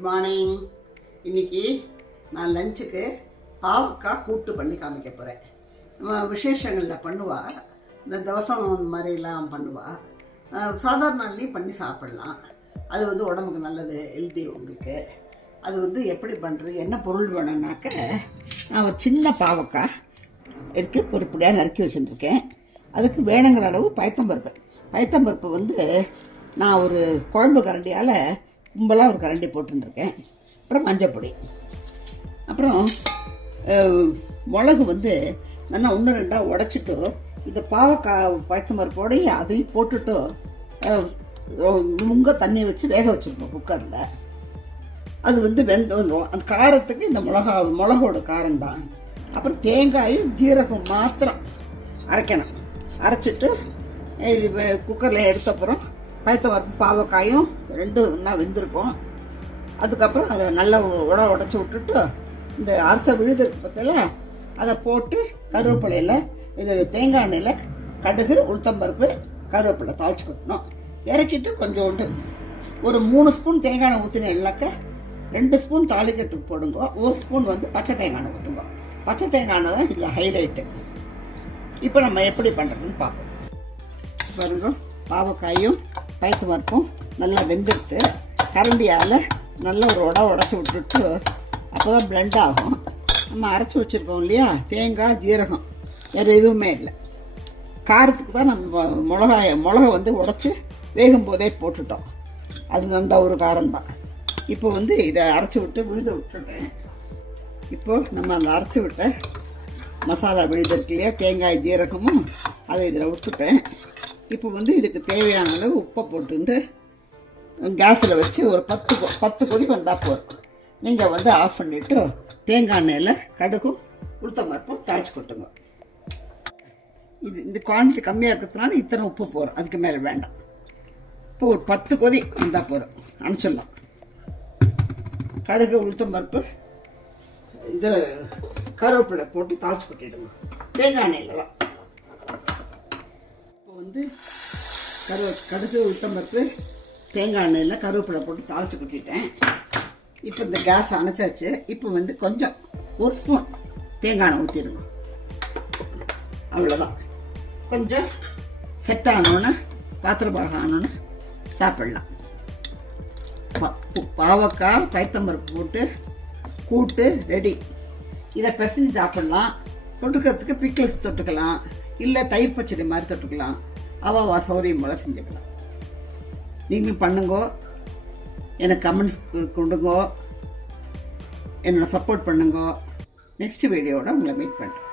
Good morning. இன்றைக்கி நான் லஞ்சுக்கு பாவக்காய் கூட்டு பண்ணி காமிக்க போகிறேன். விசேஷங்களில் பண்ணுவாள், இந்த தவசம் அந்த மாதிரிலாம் பண்ணுவாள். சாதாரண நாள்லேயும் பண்ணி சாப்பிட்லாம். அது உடம்புக்கு நல்லது, ஹெல்தி உங்களுக்கு. அது எப்படி பண்ணுறது, என்ன பொருள் வேணும்னாக்க, நான் ஒரு சின்ன பாவக்காய் எடுத்து பொறுப்படியாக நறுக்கி வச்சுட்டுருக்கேன். அதுக்கு வேணுங்கிற அளவு பயத்தம்பருப்பு நான் ஒரு குழம்பு கரண்டியால் கும்பலாக ஒரு கரண்டி போட்டுருக்கேன். அப்புறம் மஞ்சப்பொடி, அப்புறம் மிளகு நல்லா ஒன்று ரெண்டாக உடச்சிட்டு இந்த பாவக்காய் பயத்தம்பருப்போடையும் அதையும் போட்டுட்டு முங்க தண்ணி வச்சு வேக வச்சுருப்போம் குக்கரில். அது வெந்துடும். அந்த காரத்துக்கு இந்த மிளகோட காரம்தான். அப்புறம் தேங்காயும் ஜீரகம் மாத்திரம் அரைக்கணும். அரைச்சிட்டு இது குக்கரில் எடுத்தப்புறம் பயத்தம்பருப்பு பாவக்காயும் ரெண்டும் ஒன்றா வெந்திருக்கும். அதுக்கப்புறம் அதை நல்லா உடச்சி விட்டுட்டு இந்த அரைச்ச விழுது இருக்கு பார்த்தீங்களா, அதை போட்டு கருவேப்பிலையில் இது தேங்காய் எண்ணெயில் கடுகு உளுத்தம்பருப்பு கருவேப்பிலை தாளிச்சு கொட்டணும். இறக்கிட்டு கொஞ்சோண்டு ஒரு 3 ஸ்பூன் தேங்காய் எண்ணெய் ஊற்றினாக்க 2 ஸ்பூன் தாளிக்கிறதுக்கு போடுங்க. 1 ஸ்பூன் பச்சை தேங்காய் எண்ணெய் ஊற்றுங்க. பச்சை தேங்காய் எண்ணெய் தான் இதில் ஹைலைட்டு. இப்போ நம்ம எப்படி பண்ணுறதுன்னு பார்ப்போம். பாருங்க, பாவக்காயும் பயத்தம்பருப்பும் நல்லா வெந்துடுத்து கரண்டியால் நல்லா ஒரு உடச்சி விட்டுட்டு அப்போ தான் பிளெண்ட் ஆகும். நம்ம அரைச்சி வச்சுருக்கோம் இல்லையா, தேங்காய் ஜீரகம் வேறு எதுவுமே இல்லை. காரத்துக்கு தான் நம்ம மிளகை உடச்சி வேகும் போதே போட்டுட்டோம். அது அந்த ஒரு காரம்தான். இப்போ இதை அரைச்சி விட்டு விழுத விட்டுட்டேன். இப்போது நம்ம அந்த அரைச்சி விட்ட மசாலா விழுது இருக்கு இல்லையா, தேங்காய் ஜீரகமும் அதை இதில் விட்டுட்டேன். இப்போ இதுக்கு தேவையான அளவு உப்பை போட்டுட்டு கேஸில் வச்சு ஒரு 10 கொதி வந்தால் போதும். நீங்கள் ஆஃப் பண்ணிவிட்டு தேங்காய் எண்ணெயில் கடுகும் உளுத்தம்பருப்பும் தாளிச்சு கொட்டுங்க. இந்த குவான்டிட்டி கம்மியாக இருக்கிறதுனால இத்தனை உப்பு போகிறோம், அதுக்கு மேலே வேண்டாம். இப்போ ஒரு 10 கொதி வந்தால் போதும், அனுப்பிச்சிடலாம். கடுகு உளுத்தம்பருப்பு இதில் கருவேப்பிலை போட்டு தாளிச்சு கொட்டிடுங்க தேங்காய் எண்ணெயில் தான். இப்போ கடுகு உளுத்தம்பருப்பு தேங்காய் எண்ணெயில் கருவேப்பிலை போட்டு தாளிச்சு கொட்டிட்டேன். இப்போ இந்த கேஸ் அணைச்சாச்சு. இப்போ கொஞ்சம் 1 ஸ்பூன் தேங்காய் எண்ணெய் ஊற்றிடுங்க. அவ்வளோதான். கொஞ்சம் செட் ஆனோன்னு பாத்திரபாகம் ஆனோன்னு சாப்பிடலாம். பாவக்காய் பயத்தம்பருப்பு போட்டு கூட்டு ரெடி. இதை பிசைஞ்சு சாப்பிடலாம். தொட்டுக்கிறதுக்கு பிக்கிள்ஸ் தொட்டுக்கலாம், இல்லை தயிர் பச்சடி மாதிரி தொட்டுக்கலாம். அவா சௌரியம் போல் செஞ்சுக்கலாம். நீங்களும் பண்ணுங்கோ, எனக்கு கமெண்ட்ஸ் கொடுங்கோ, என்னோட சப்போர்ட் பண்ணுங்கோ. நெக்ஸ்ட் வீடியோட உங்களை மீட் பண்ணுறேன்.